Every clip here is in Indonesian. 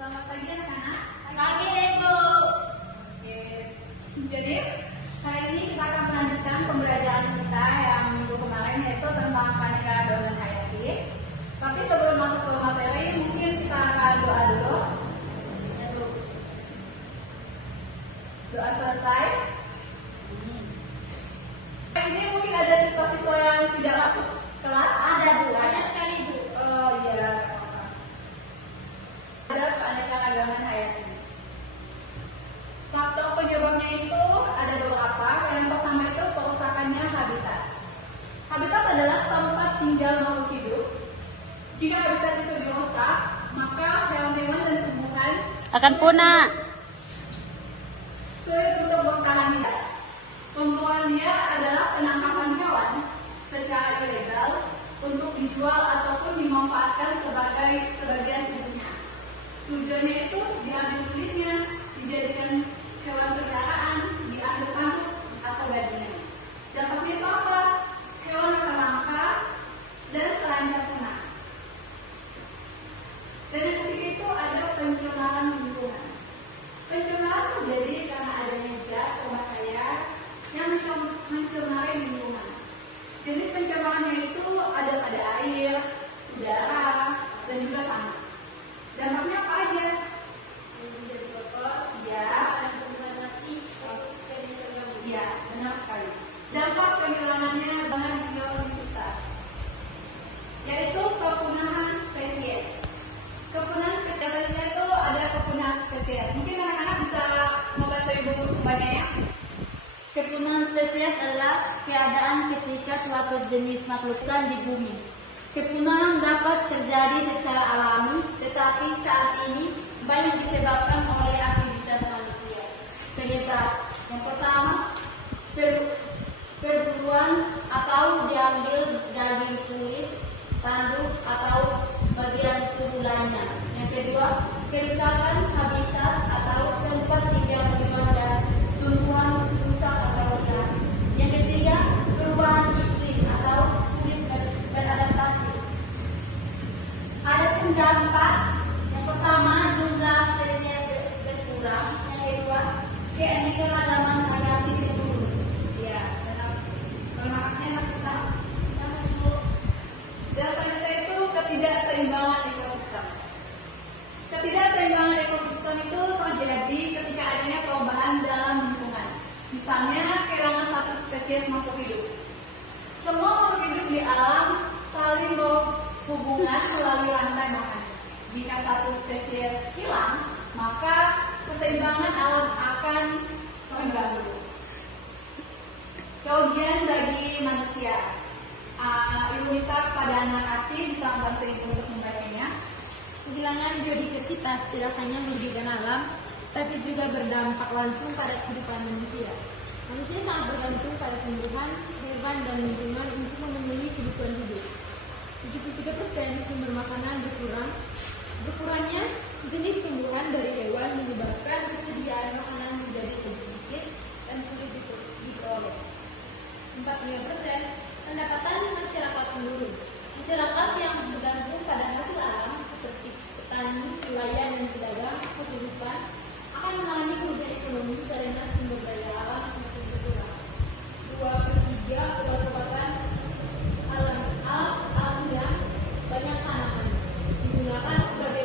Selamat pagi anak-anak. Pagi Ibu. Oke. Jadi hari ini kita akan melanjutkan pembelajaran kita yang minggu kemarin yaitu tentang aneka adonan hayati. Tapi sebelum masuk ke materi, mungkin kita akan doa dulu. Doa selesai. Ini mungkin ada siswa-siswa yang tidak masuk kelas. Ada Bu, banyak sekali Bu. Oh iya. Ada keanekaragaman hayati. Faktor penyebabnya itu ada beberapa. Yang pertama itu kerusakannya habitat. Habitat adalah tempat tinggal makhluk hidup. Jika habitat itu dirusak, maka hewan-hewan dan tumbuhan Akan punah. sulit untuk bertahan hidup. Pembuahannya adalah penangkapan hewan secara ilegal untuk dijual ataupun dimanfaatkan sebagai sebagian tubuhnya. Tujuannya itu diambil kulitnya, dijadikan hewan peliharaan, diambil tanduk atau dagingnya. Dampaknya itu apa? Hewan akan langka dan terancam punah. Dan yang ketiga itu ada pencemaran lingkungan. Pencemaran terjadi karena adanya zat berbahaya yang mencemari lingkungan. Jenis pencemarannya itu ada pada air, udara, dan juga tanah. Dampaknya apa aja? Menjadi kotor, iya. Iya, benar sekali. Dampak kehilangannya dengan biodiversitas, yaitu kepunahan spesies. Kepunahan spesies itu ada kepunahan spesies. Mungkin anak-anak bisa membantu ibu membacanya ya. Kepunahan spesies adalah keadaan ketika suatu jenis makhluk hidup di bumi. Kepunahan dapat terjadi secara alami, tetapi saat ini banyak disebabkan oleh aktivitas manusia. Penyebab yang pertama, perburuan atau diambil daging kulit, tanduk atau bagian tubuh lainnya. Yang kedua, kerusakan habitat atau tempat tinggal hewan dan tumbuhan rusak atau hilang. Yang ketiga, perubahan iklim atau sulit beradaptasi. Adapun dampak, yang pertama jumlah spesies berkurang, yang kedua keanekaragaman hayati menurun. Iya, benar. Terima kasih anak kita. Dan selanjutnya itu ketidakseimbangan ekosistem. Ketidakseimbangan ekosistem itu terjadi ketika adanya perubahan dalam lingkungan. Misalnya kehilangan satu spesies makhluk hidup. Semua makhluk hidup di alam saling berhubungan melalui rantai makanan. Jika satu spesies hilang, maka keseimbangan alam akan terganggu. Kerugian bagi manusia. Ibu minta pada anak asli bisa membantu ibu untuk membacanya. Kehilangan biodiversitas tidak hanya merugikan alam, tapi juga berdampak langsung pada kehidupan manusia. Manusia sangat bergantung pada tumbuhan, hewan, dan lingkungan untuk memenuhi kebutuhan hidup. 73% sumber makanan berkurang. Berkurangnya jenis tumbuhan dari hewan menyebabkan kesediaan makanan menjadi lebih sedikit dan sulit diperoleh. 45% pendapatan masyarakat menurun. Masyarakat yang bergantung pada hasil alam seperti petani, nelayan, dan pedagang kehidupan akan mengalami kerugian ekonomi karena sumber daya alam semakin berkurang. 2/3 obat-obatan alamiah banyak tanaman digunakan sebagai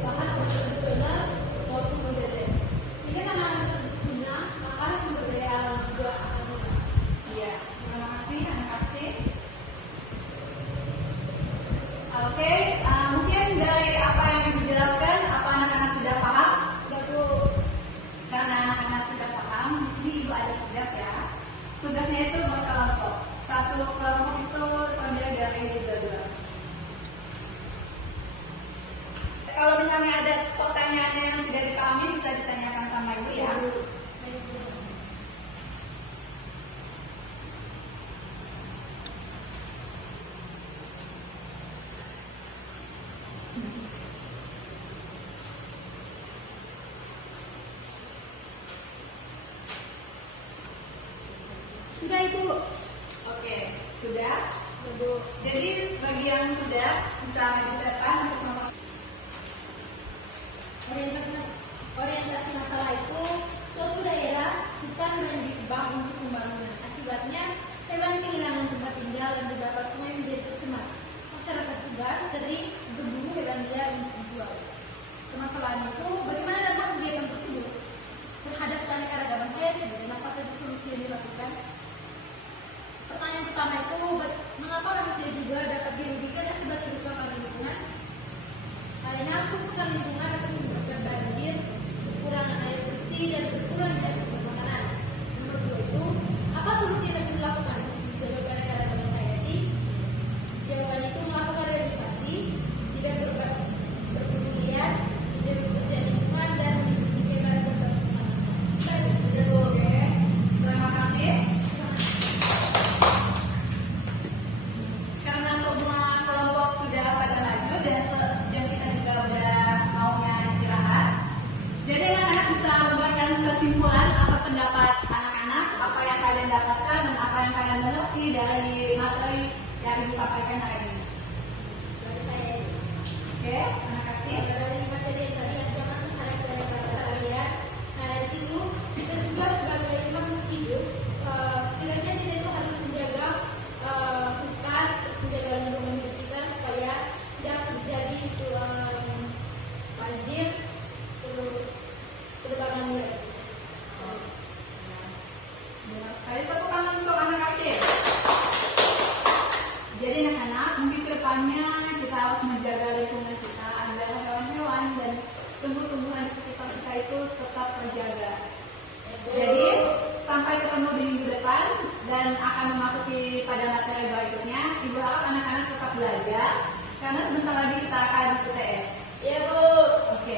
bahan tradisional maupun modern. Jika tanaman tersebut punah, maka sumber daya alam juga akan punah. Iya, terima kasih anak asli. Oke, mungkin dari apa yang ibu jelaskan, apa anak-anak sudah paham? Karena anak-anak sudah paham, di sini ibu ada tugas ya. Tugasnya itu berkelompok. Satu kelompok itu terdiri dari 2. Kalau misalnya ada pertanyaan yang tidak dipahami, bisa ditanyakan sama ibu ya. Sudah Ibu. Oke, sudah. Jadi bagi yang sudah bisa maju ke depan untuk nomor mengatasi masalah itu, suatu daerah hutan menjadi kebang untuk pembangunan. Akibatnya, hewan kehilangan tempat tinggal dan beberapa sungai menjadi tercemar. Masyarakat juga sering berburu hewan liar untuk dijual. Permasalahan itu, bagaimana dampak kegiatan tersebut terhadap keanekaragaman hayati dan apa saja solusi yang dilakukan? Pertanyaan pertama itu, mengapa manusia juga dapat dirugikan akibat kerusakan lingkungan? Karena kerusakan lingkungan akan menyebabkan banjir, kekurangan air bersih, dan berkurangnya sumber makanan. Nomor 2 itu, apa solusi yang dapat dilakukan untuk menjaga keanekaragaman hayati? Jawabannya itu melakukan reduksasi, tidak berburu liar, menjaga kebersihan lingkungan, dan mengikuti tema serta lingkungan. Baik, sudah Oke, terima kasih. Karena semua kelompok sudah pada maju dan kita juga udah maunya istirahat, jadi anak-anak bisa memberikan kesimpulan apa pendapat anak-anak, apa yang kalian dapatkan dan apa yang kalian mengerti dari materi yang ibu sampaikan hari ini. Oke, terima kasih. Dari materi yang tadi yang sama terhadap keanekaragaman liar. Nah, dari situ kita juga sebagai makhluk hidup, setidaknya kita itu harus menjaga hutan, terus menjaga lingkungan hidup kita supaya tidak terjadi banjir, terus penebangan liar. Kali tepuk tangan untuk anak kecil. Jadi anak-anak, mungkin kedepannya kita harus menjaga lingkungan kita agar hewan-hewan dan tumbuh-tumbuhan di sekitar kita itu tetap terjaga. Jadi sampai ketemu di minggu depan dan akan memasuki pada materi berikutnya. Ibu harap anak-anak tetap belajar karena sebentar lagi kita akan UTS. Iya, Bu. Oke.